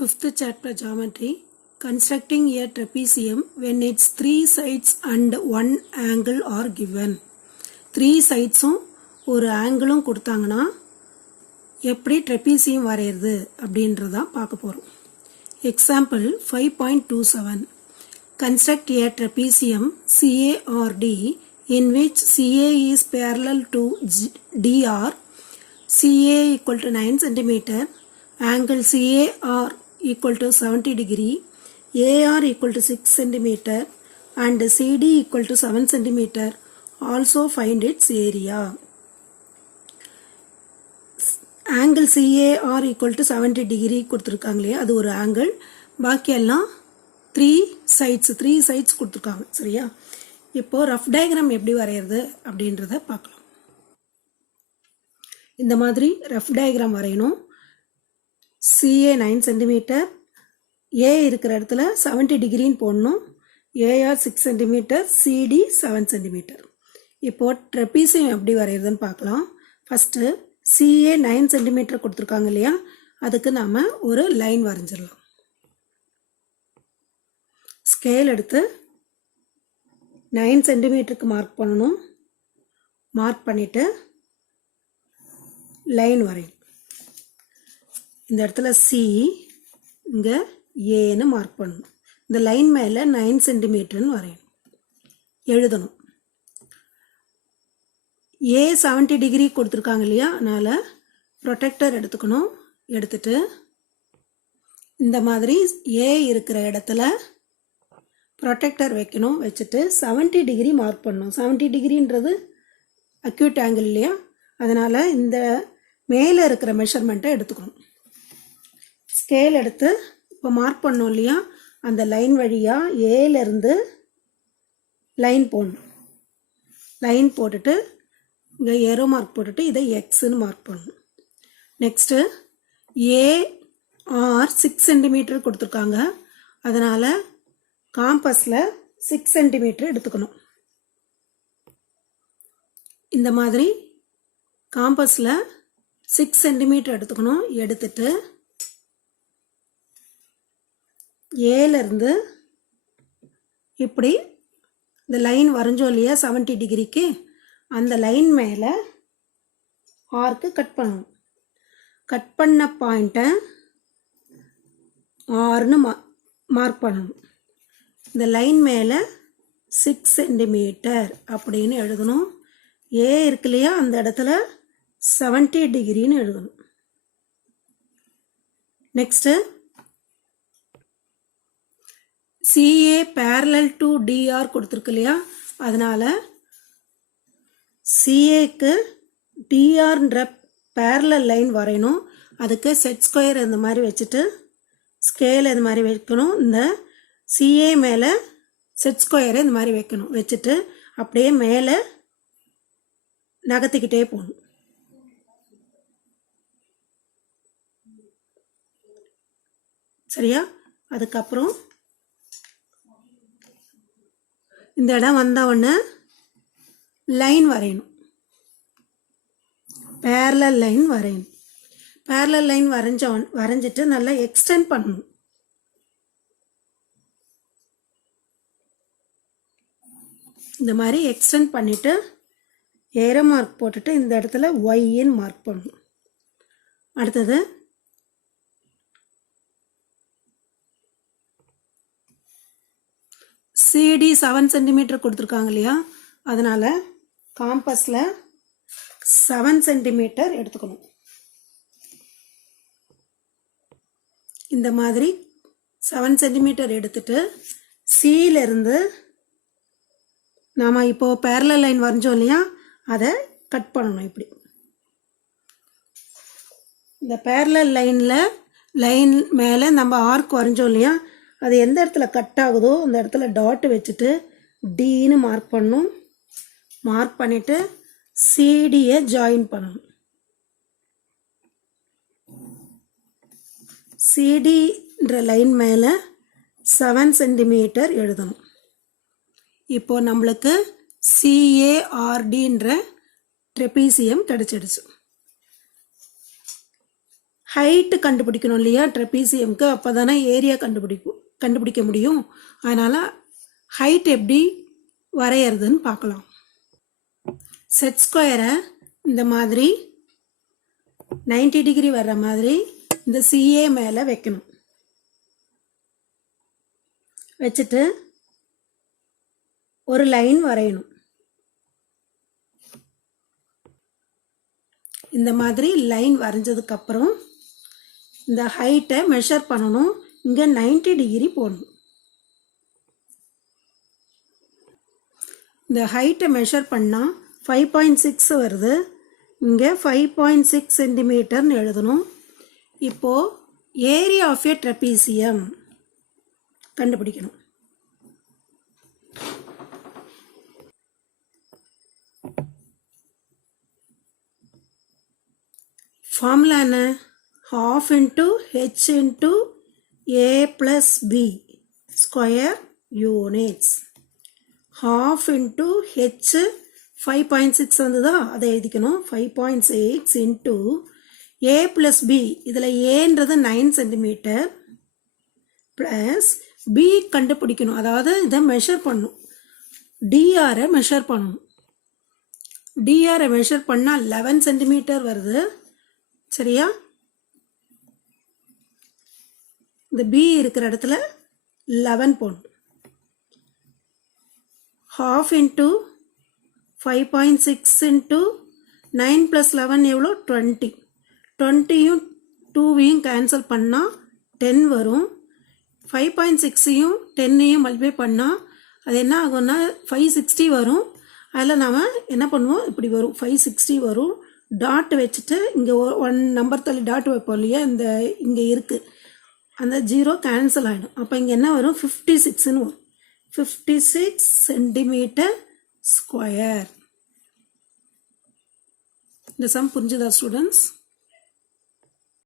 Fifth chapter geometry. Constructing a trapezium when its three sides and one angle are given. Three sides ஒரு ஆங்கிளும் கொடுத்தாங்கன்னா எப்படி trapezium வரையிறது அப்படின்றத பார்க்க போகிறோம். Example 5.27. Construct a trapezium CARD in which CA is parallel to DR, CA equal to 9 cm, angle CAR equal to 70 degree, AR equal to 6 cm and CD equal to 7 cm. Also find its area. Angle CAR equal to 70 degree கொடுத்துருக்காங்களே அது ஒரு angle. பாக்கி எல்லாம் three sides கொடுத்துருக்காங்க. சரியா? இப்போ rough diagram எப்படி வரைகிறது அப்படின்றத பார்க்கலாம். இந்த மாதிரி ரஃப் டயக்ராம் வரையணும். CA 9 cm, A இருக்கிற இடத்துல 70 டிகிரின்னு போடணும். AR 6 cm, CD 7 cm. இப்போ ட்ரெபீசியம் எப்படி வரைகிறதுன்னு பார்க்கலாம். ஃபஸ்ட்டு CA 9 cm கொடுத்துருக்காங்க இல்லையா, அதுக்கு நாம் ஒரு லைன் வரைஞ்சிடலாம். ஸ்கேல் எடுத்து 9 cm மார்க் பண்ணணும். மார்க் பண்ணிவிட்டு லைன் வரையும். இந்த இடத்துல C, இங்கே ஏன்னு மார்க் பண்ணணும். இந்த லைன் மேலே 9 cm வரையணும், எழுதணும். A 70 டிகிரி கொடுத்துருக்காங்க இல்லையா, அதனால் ப்ரொடெக்டர் எடுத்துக்கணும். எடுத்துட்டு இந்த மாதிரி A இருக்கிற இடத்துல ப்ரொடெக்டர் வைக்கணும். வச்சுட்டு 70 டிகிரி மார்க் பண்ணணும். 70 டிகிரின்றது அக்யூட் ஆங்கிள் இல்லையா, அதனால் இந்த மேலே இருக்கிற மெஷர்மெண்ட்டை எடுத்துக்கணும். ஸ்கேல் எடுத்து இப்போ மார்க் பண்ணோம் இல்லையா, அந்த லைன் வழியாக ஏலேருந்து லைன் போடணும். லைன் போட்டுட்டு இங்கே ஏரோ மார்க் போட்டுட்டு இதை எக்ஸ்ன்னு மார்க் பண்ணணும். நெக்ஸ்ட்டு AR 6 cm கொடுத்துருக்காங்க, அதனால் காம்பஸில் 6 cm எடுத்துக்கணும். இந்த மாதிரி காம்பஸில் 6 cm எடுத்துக்கணும். எடுத்துட்டு ஏலேருந்து இப்படி இந்த லைன் வரைஞ்சோம் இல்லையா 70 டிகிரிக்கு, அந்த லைன் மேலே ஆர்க்கு கட் பண்ணணும். கட் பண்ண பாயிண்ட்டை ஆர்னு மார்க் பண்ணணும். இந்த லைன் மேலே 6 cm அப்படின்னு எழுதணும். ஏ இருக்கு இல்லையா, அந்த இடத்துல 70 டிகிரின்னு எழுதணும். Next CA parallel to DR கொடுத்துருக்கு இல்லையா, அதனால் CAக்கு DRன்ற parallel லைன் வரையணும். அதுக்கு செட் ஸ்கொயர் இந்த மாதிரி வச்சுட்டு ஸ்கேல் இந்த மாதிரி வைக்கணும். இந்த CA மேலே செட் ஸ்கொயரை இந்த மாதிரி வைக்கணும். வச்சுட்டு அப்படியே மேலே நகர்த்திக்கிட்டே போகணும். சரியா? அதுக்கப்புறம் இந்த இடம் வந்த உடனே லைன் வரையணும். பேரலல் லைன் வரையணும். பேரலல் லைன் வரைஞ்சிட்டு நல்லா எக்ஸ்டெண்ட் பண்ணணும். இந்த மாதிரி எக்ஸ்டெண்ட் பண்ணிவிட்டு ஏரோ மார்க் போட்டுட்டு இந்த இடத்துல ஒய்ன்னு மார்க் பண்ணணும். அடுத்தது CD 7 cm கொடுத்துருக்காங்க இல்லையா, அதனால் காம்பஸில் 7 cm எடுத்துக்கணும். இந்த மாதிரி 7 cm எடுத்துட்டு Cலேருந்து நாம் இப்போது பேரலல் லைன் வரைஞ்சோம் இல்லையா, அதை கட் பண்ணணும். இப்படி இந்த பேரலல் லைன் மேலே நம்ம ஆர்க் வரைஞ்சோம் இல்லையா, அது எந்த இடத்துல கட் ஆகுதோ அந்த இடத்துல டாட் வச்சுட்டு டின்னு மார்க் பண்ணணும். மார்க் பண்ணிவிட்டு சிடியை ஜாயின் பண்ணணும். சிடின்ற லைன் மேலே 7 cm எழுதணும். இப்போது நம்மளுக்கு CARDன்ற ட்ரெபீசியம் கிடச்சிடுச்சு. ஹைட்டு கண்டுபிடிக்கணும் இல்லையா ட்ரெபீசியம்க்கு, அப்போ தானே ஏரியா கண்டுபிடிக்க முடியும். அதனால் ஹைட் எப்படி வரையறதுன்னு பார்க்கலாம். செட் ஸ்கொயரை இந்த மாதிரி 90 டிகிரி வர்ற மாதிரி இந்த சிஏ மேலே வைக்கணும். வச்சுட்டு ஒரு லைன் வரையணும். இந்த மாதிரி லைன் வரைஞ்சதுக்கப்புறம் இந்த ஹைட்டை மெஷர் பண்ணணும். இங்கே 90 டிகிரி போடணும். இந்த ஹைட்டை மெஷர் பண்ணால் 5.6 வருது. இங்கே 5.6 சென்டிமீட்டர்னு எழுதணும். இப்போது ஏரியா ஆஃப் ஏ ட்ரெபீசியம் கண்டுபிடிக்கணும். ஃபார்முலா என்ன? half into h into a plus b square units. half into h 5.6 வந்ததா, அதை எழுதிக்கணும். 5.6 into a plus b, இதில் ஏன்றது 9 சென்டிமீட்டர் ப்ளஸ் b கண்டுபிடிக்கணும். அதாவது இதை மெஷர் பண்ணணும். டிஆரை மெஷர் பண்ணணும். டிஆரை மெஷர் பண்ணால் 11 சென்டிமீட்டர் வருது. சரியா? இந்த பி இருக்கிற இடத்துல 11 போடணும். half into 5.6 into 9 plus 11 எவ்வளோ? 20. 20யும் 2வையும் கேன்சல் பண்ணால் 10 வரும். 5.6ஐயும் 10ஐயும் மல்டிப்ளை பண்ணால் அது என்ன ஆகும்னா 560 வரும். அதில் நாம் என்ன பண்ணுவோம், இப்படி வரும் 560 வரும். டாட் வச்சுட்டு இங்கே 1 நம்பர் தள்ளி டாட் வைப்போம் இல்லையா, இந்த இங்கே இருக்குது, அந்த 0 கேன்சல் ஆகிடும். அப்போ இங்கே என்ன வரும்? 56ன்னு வரும். 56 சென்டிமீட்டர் ஸ்கொயர். இந்த சம் புரிஞ்சுதா ஸ்டூடெண்ட்ஸ்?